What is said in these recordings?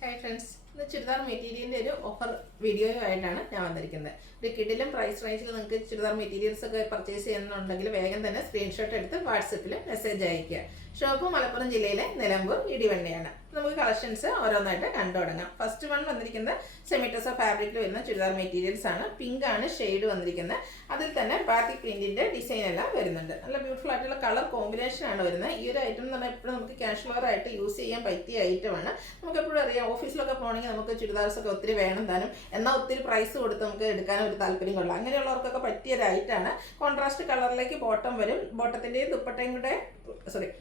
Hi friends, ഇന്ന് ചുരിദാർ മെറ്റീരിയലിൻ്റെ ഒരു ഓഫർ വീഡിയോയുമായിട്ടാണ് ഞാൻ വന്നിരിക്കുന്നത്. ഒരു കിടിലും പ്രൈസ് റേഞ്ചിൽ നിങ്ങൾക്ക് ചുരിദാർ മെറ്റീരിയൽസ് ഒക്കെ പർച്ചേസ് ചെയ്യുന്നുണ്ടെങ്കിൽ വേഗം തന്നെ സ്ക്രീൻഷോട്ട് എടുത്ത് വാട്സപ്പിൽ മെസ്സേജ് അയയ്ക്കുക. ഷോപ്പ് മലപ്പുറം ജില്ലയിലെ നിലമ്പൂർ ഇടിവണ്ടിയാണ്. നമുക്ക് കളക്ഷൻസ് ഓരോന്നായിട്ട് കണ്ടു തുടങ്ങാം. ഫസ്റ്റ് വൺ വന്നിരിക്കുന്നത് സെമിറ്റോസ ഫാബ്രിക്കിൽ വരുന്ന ചുരിദാർ മെറ്റീരിയൽസ് ആണ്. പിങ്ക് ആണ് ഷെയ്ഡ് വന്നിരിക്കുന്നത്. അതിൽ തന്നെ ബാത്തിക് പ്രിന്റിന്റെ ഡിസൈൻ എല്ലാം വരുന്നുണ്ട്. നല്ല ബ്യൂട്ടിഫുൾ ആയിട്ടുള്ള കളർ കോമ്പിനേഷൻ ആണ് വരുന്നത്. ഈ ഒരു ഐറ്റം എന്ന് പറഞ്ഞാൽ എപ്പോഴും നമുക്ക് കാഷ്വൽ ആയിട്ട് യൂസ് ചെയ്യാൻ പറ്റിയ ഐറ്റമാണ്. നമുക്ക് എപ്പോഴും അറിയാം, ഓഫീസിലൊക്കെ പോകണമെങ്കിൽ നമുക്ക് ചുരിദാർസ് ഒക്കെ ഒത്തിരി വേണം താനും, എന്നാൽ ഒത്തിരി പ്രൈസ് കൊടുത്ത് നമുക്ക് എടുക്കാൻ ഒരു താല്പര്യം കൊള്ളാം. അങ്ങനെയുള്ളവർക്കൊക്കെ പറ്റിയ ഒരു ഐറ്റാണ്. കോൺട്രാസ്റ്റ് കളറിലേക്ക് ബോട്ടം വരും.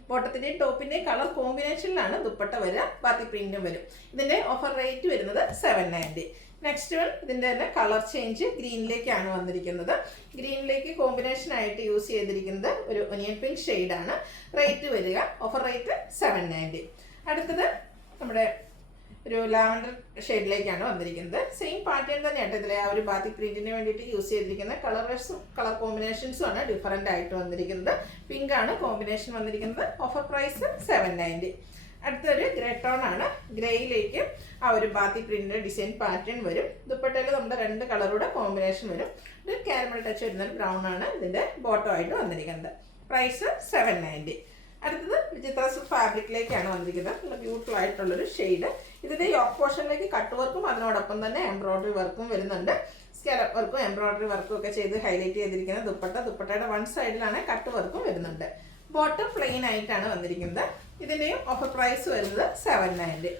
ബോട്ടത്തിന്റെയും ടോപ്പിന്റെയും കളർ കോമ്പിനേഷനിലാണ് ദുപ്പട്ട വരിക. ബാത്തി പ്രിന്റും വരും. ഇതിന്റെ ഓഫർ റേറ്റ് വരുന്നത് 790. നെക്സ്റ്റ് വൺ ഇതിന്റെ തന്നെ കളർ ചേഞ്ച് ഗ്രീനിലേക്കാണ് വന്നിരിക്കുന്നത്. ഗ്രീനിലേക്ക് കോമ്പിനേഷൻ ആയിട്ട് യൂസ് ചെയ്തിരിക്കുന്നത് ഒരു ഒനിയൻ പിങ്ക് ഷെയ്ഡാണ്. റേറ്റ് വരിക ഓഫർ റേറ്റ് 790. അടുത്തത് നമ്മുടെ ഒരു ലാവൻഡർ ഷെയ്ഡിലേക്കാണ് വന്നിരിക്കുന്നത്. സെയിം പാറ്റേൺ തന്നെയാണ് ഇതിലെ ആ ഒരു ബാത്തിക് പ്രിന്റിന് വേണ്ടിയിട്ട് യൂസ് ചെയ്തിരിക്കുന്ന കളർ കോമ്പിനേഷൻസും ആണ് ഡിഫറൻ്റ് ആയിട്ട് വന്നിരിക്കുന്നത്. പിങ്ക് ആണ് കോമ്പിനേഷൻ വന്നിരിക്കുന്നത്. Offer price 790. അടുത്തൊരു ഗ്രേ ടോൺ ആണ്. ഗ്രേയിലേക്ക് ആ ഒരു ബാത്തി പ്രിന്റിന്റെ ഡിസൈൻ പാറ്റേൺ വരും. ദുപ്പട്ടയിൽ നമ്മുടെ രണ്ട് കളറുടെ കോമ്പിനേഷൻ വരും. ഒരു കാരമൽ ടച്ച് വരുന്ന ബ്രൗൺ ആണ് ഇതിന്റെ ബോട്ടം ആയിട്ട് വന്നിരിക്കുന്നത്. പ്രൈസ് 790. അടുത്തത് വിചിത്ര ഫാബ്രിക്കിലേക്കാണ് വന്നിരിക്കുന്നത്. നല്ല ബ്യൂട്ടിഫുൾ ആയിട്ടുള്ളൊരു ഷെയ്ഡ്. ഇതിന്റെ യോക്ക് പോർഷനിലേക്ക് കട്ട് വർക്കും അതിനോടൊപ്പം തന്നെ എംബ്രോയിഡറി വർക്കും വരുന്നുണ്ട്. സ്കാലപ്പ് വർക്കും എംബ്രോയിഡറി വർക്കും ഒക്കെ ചെയ്ത് ഹൈലൈറ്റ് ചെയ്തിരിക്കുന്ന ദുപ്പട്ടയുടെ വൺ സൈഡിലാണ് കട്ട് വർക്കും വരുന്നുണ്ട്. ബോട്ടം പ്ലെയിൻ ആയിട്ടാണ് വന്നിരിക്കുന്നത്. ഇതിന്റെയും ഓഫർ പ്രൈസ് വരുന്നത് 790.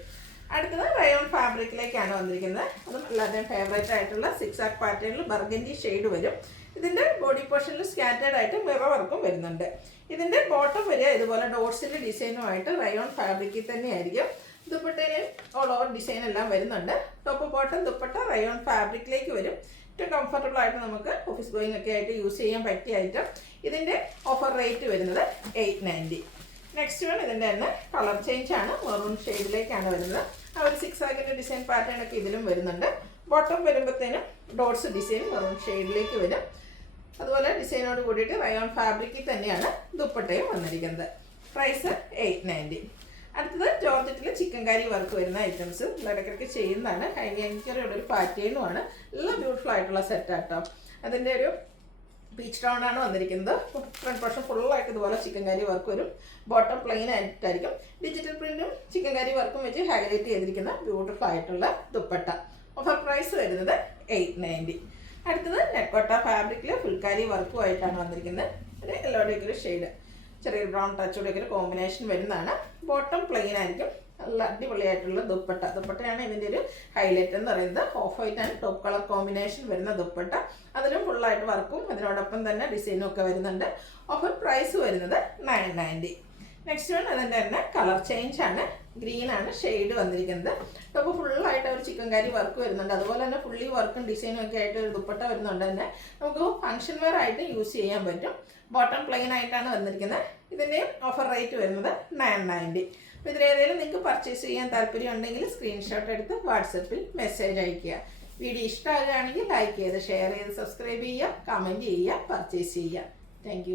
അടുത്തത് റയോൺ ഫാബ്രിക്കിലേക്കാണ് വന്നിരിക്കുന്നത്. അതും എല്ലാവരുടെയും ഫേവറേറ്റ് ആയിട്ടുള്ള സിക്സാക് പാറ്റേണിൽ ബർഗൻഡി ഷെയ്ഡ് വരും. ഇതിന്റെ ബോഡി പോർഷനിൽ സ്കാറ്റേർഡ് ആയിട്ട് മിറർ വർക്കും വരുന്നുണ്ട്. ഇതിന്റെ ബോട്ടം വരിക ഇതുപോലെ ഡോട്ട്സിന്റെ ഡിസൈനുമായിട്ട് റയോൺ ഫാബ്രിക്കിൽ തന്നെയായിരിക്കും. ദുപ്പട്ടയിലെ ഓൾ ഓവർ ഡിസൈൻ എല്ലാം വരുന്നുണ്ട്. ടോപ്പ് ബോട്ടം ദുപ്പട്ട റയോൺ ഫാബ്രിക്കിലേക്ക് വരും. ഏറ്റവും കംഫർട്ടബിൾ ആയിട്ട് നമുക്ക് ഓഫീസ് ഗോയിങ് ഒക്കെ ആയിട്ട് യൂസ് ചെയ്യാൻ പറ്റിയ ഐറ്റം. ഇതിന്റെ ഓഫർ റേറ്റ് വരുന്നത് 890. നെക്സ്റ്റ് വൺ ഇതിന്റെ തന്നെ കളർ ചേഞ്ച് ആണ്. മെറൂൺ ഷെയ്ഡിലേക്കാണ് വരുന്നത്. ആ ഒരു സിക്സാക്കിന്റെ ഡിസൈൻ പാറ്റേൺ ഒക്കെ ഇതിലും വരുന്നുണ്ട്. ബോട്ടം വരുമ്പോഴത്തേനും ഡോട്ട്സ് ഡിസൈൻ മെറൂൺ ഷെയ്ഡിലേക്ക് വരും. അതുപോലെ ഡിസൈനോട് കൂടിയിട്ട് റയോൺ ഫാബ്രിക്കിൽ തന്നെയാണ് ദുപ്പട്ടയും വന്നിരിക്കുന്നത്. പ്രൈസ് 890. അടുത്തത് ജോർജറ്റിൽ ചിക്കൻ കറി വർക്ക് വരുന്ന ഐറ്റംസ് ഇടയ്ക്കിടയ്ക്ക് ചെയ്യുന്നതാണ്. ഹൈനിയൻകറിയുടെ ഒരു പാറ്റേണുമാണ്. എല്ലാം ബ്യൂട്ടിഫുൾ ആയിട്ടുള്ള സെറ്റാട്ടോ. അതിൻ്റെ ഒരു പീച്ച് ടോൺ ആണ് വന്നിരിക്കുന്നത്. ഫ്രണ്ട് പോർഷൻ ഫുള്ളായിട്ട് ഇതുപോലെ ചിക്കൻ കറി വർക്ക് വരും. ബോട്ടം പ്ലെയിൻ ആയിട്ടായിരിക്കും. ഡിജിറ്റൽ പ്രിന്റും ചിക്കൻ കറി വർക്കും വെച്ച് ഹൈലൈറ്റ് ചെയ്തിരിക്കുന്ന ബ്യൂട്ടിഫുൾ ആയിട്ടുള്ള ദുപ്പട്ട. ഓഫർ പ്രൈസ് വരുന്നത് 890. അടുത്തത് നെക്കോട്ട ഫാബ്രിക്കിൽ ഫുൾക്കാരി വർക്കുമായിട്ടാണ് വന്നിരിക്കുന്നത്. ഒരു യെല്ലോയുടെ ഒരു ഷെയ്ഡ്, ചെറിയൊരു ബ്രൗൺ ടച്ചോടെ ഒരു കോമ്പിനേഷൻ വരുന്നതാണ്. ബോട്ടം പ്ലെയിൻ ആയിരിക്കും. നല്ല അടിപൊളിയായിട്ടുള്ള ദുപ്പട്ടയാണ് ഇതിൻ്റെ ഒരു ഹൈലൈറ്റ് എന്ന് പറയുന്നത്. Of white and top colour combination വരുന്ന ദുപ്പട്ട. അതിലും ഫുള്ളായിട്ട് വർക്കും അതിനോടൊപ്പം തന്നെ ഡിസൈനും ഒക്കെ വരുന്നുണ്ട്. ഓഫർ പ്രൈസ് വരുന്നത് 990. നെക്സ്റ്റ് വൺ അതിൻ്റെ തന്നെ കളർ ചേഞ്ച് ആണ്. ഗ്രീൻ ആണ് ഷെയ്ഡ് വന്നിരിക്കുന്നത്. ടോപ്പ് ഫുള്ളായിട്ട് ഒരു ചിക്കൻ കറി വർക്ക് വരുന്നുണ്ട്. അതുപോലെ തന്നെ ഫുള്ളി വർക്കും ഡിസൈനും ഒക്കെ ആയിട്ട് ഒരു ദുപ്പട്ട വരുന്നുണ്ട്. തന്നെ നമുക്ക് ഫംഗ്ഷൻ വെയർ ആയിട്ട് യൂസ് ചെയ്യാൻ പറ്റും. ബോട്ടം പ്ലെയിൻ ആയിട്ടാണ് വന്നിരിക്കുന്നത്. ഇതിൻ്റെയും ഓഫർ റേറ്റ് വരുന്നത് 990. അപ്പോൾ ഇതിലേതെങ്കിലും നിങ്ങൾക്ക് പർച്ചേസ് ചെയ്യാൻ താല്പര്യം ഉണ്ടെങ്കിൽ സ്ക്രീൻഷോട്ട് എടുത്ത് വാട്സപ്പിൽ മെസ്സേജ് അയയ്ക്കുക. വീഡിയോ ഇഷ്ടമാകുകയാണെങ്കിൽ ലൈക്ക് ചെയ്ത് ഷെയർ ചെയ്ത് സബ്സ്ക്രൈബ് ചെയ്യുക, കമൻറ്റ് ചെയ്യുക, പർച്ചേസ് ചെയ്യുക. താങ്ക്